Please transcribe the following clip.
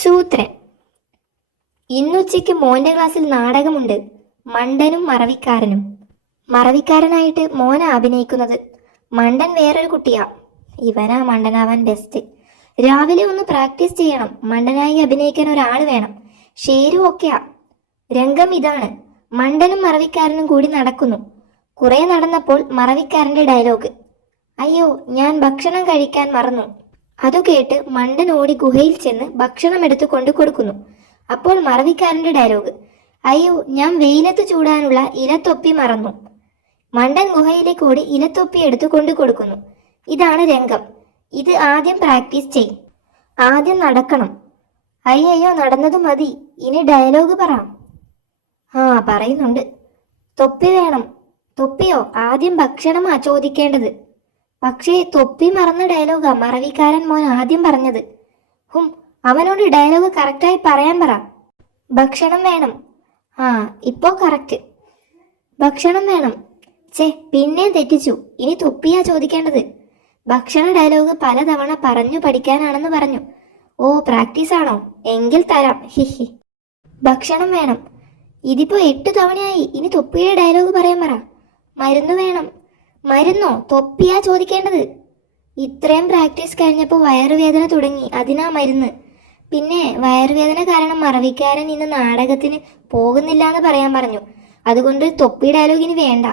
സൂത്രൻ. ഇന്നുച്ചയ്ക്ക് മോന്റെ ക്ലാസ്സിൽ നാടകമുണ്ട്. മണ്ടനും മറവിക്കാരനും. മറവിക്കാരനായിട്ട് മോനാ അഭിനയിക്കുന്നത്. മണ്ടൻ വേറൊരു കുട്ടിയാ. ഇവനാ മണ്ടനാവാൻ ബെസ്റ്റ്. രാവിലെ ഒന്ന് പ്രാക്ടീസ് ചെയ്യണം. മണ്ടനായി അഭിനയിക്കാൻ ഒരാൾ വേണം. ഷേരു ഒക്കെയാ. രംഗം ഇതാണ്. മണ്ടനും മറവിക്കാരനും കൂടി നടക്കുന്നു. കുറെ നടന്നപ്പോൾ മറവിക്കാരന്റെ ഡയലോഗ്: അയ്യോ, ഞാൻ ഭക്ഷണം കഴിക്കാൻ മറന്നു. അതു കേട്ട് മണ്ടൻ ഓടി ഗുഹയിൽ ചെന്ന് ഭക്ഷണം എടുത്തു കൊണ്ടു കൊടുക്കുന്നു. അപ്പോൾ മറവിക്കാരന്റെ ഡയലോഗ്: അയ്യോ, ഞാൻ വെയിലത്ത് ചൂടാനുള്ള ഇലത്തൊപ്പി മറന്നു. മണ്ടൻ ഗുഹയിലേക്ക് ഓടി ഇലത്തൊപ്പി എടുത്തു കൊണ്ടു കൊടുക്കുന്നു. ഇതാണ് രംഗം. ഇത് ആദ്യം പ്രാക്ടീസ് ചെയ്. ആദ്യം നടക്കണം. അയ്യോ, നടന്നത് മതി. ഇനി ഡയലോഗ് പറ. പറയുന്നുണ്ട്. തൊപ്പി വേണം. തൊപ്പിയോ? ആദ്യം ഭക്ഷണമാ ചോദിക്കേണ്ടത്. പക്ഷേ തൊപ്പി മറന്ന ഡയലോഗാ മറവിക്കാരൻ മോൻ ആദ്യം പറഞ്ഞത്. അവനോട് ഡയലോഗ് കറക്റ്റായി പറയാൻ പറ. ഭക്ഷണം വേണം. ഇപ്പോ കറക്റ്റ്. ഭക്ഷണം വേണം. പിന്നെ തെറ്റിച്ചു. ഇനി തൊപ്പിയാ ചോദിക്കേണ്ടത്. ഭക്ഷണ ഡയലോഗ് പലതവണ പറഞ്ഞു പഠിക്കാനാണെന്ന് പറഞ്ഞു. പ്രാക്ടീസ് ആണോ? എങ്കിൽ തരാം. ഹിഹി. ഭക്ഷണം വേണം. ഇതിപ്പോ 8 തവണയായി. ഇനി തൊപ്പിയുടെ ഡയലോഗ് പറയാൻ പറ. മരുന്ന് വേണം. മരുന്നോ? തൊപ്പിയാ ചോദിക്കേണ്ടത്. ഇത്രയും പ്രാക്ടീസ് കഴിഞ്ഞപ്പോൾ വയറുവേദന തുടങ്ങി. അതിനാ മരുന്ന്. പിന്നെ വയറുവേദന കാരണം മറവിക്കാരൻ ഇന്ന് നാടകത്തിന് പോകുന്നില്ല എന്ന് പറയാൻ പറഞ്ഞു. അതുകൊണ്ട് തൊപ്പി ഡയലോഗിന് വേണ്ട.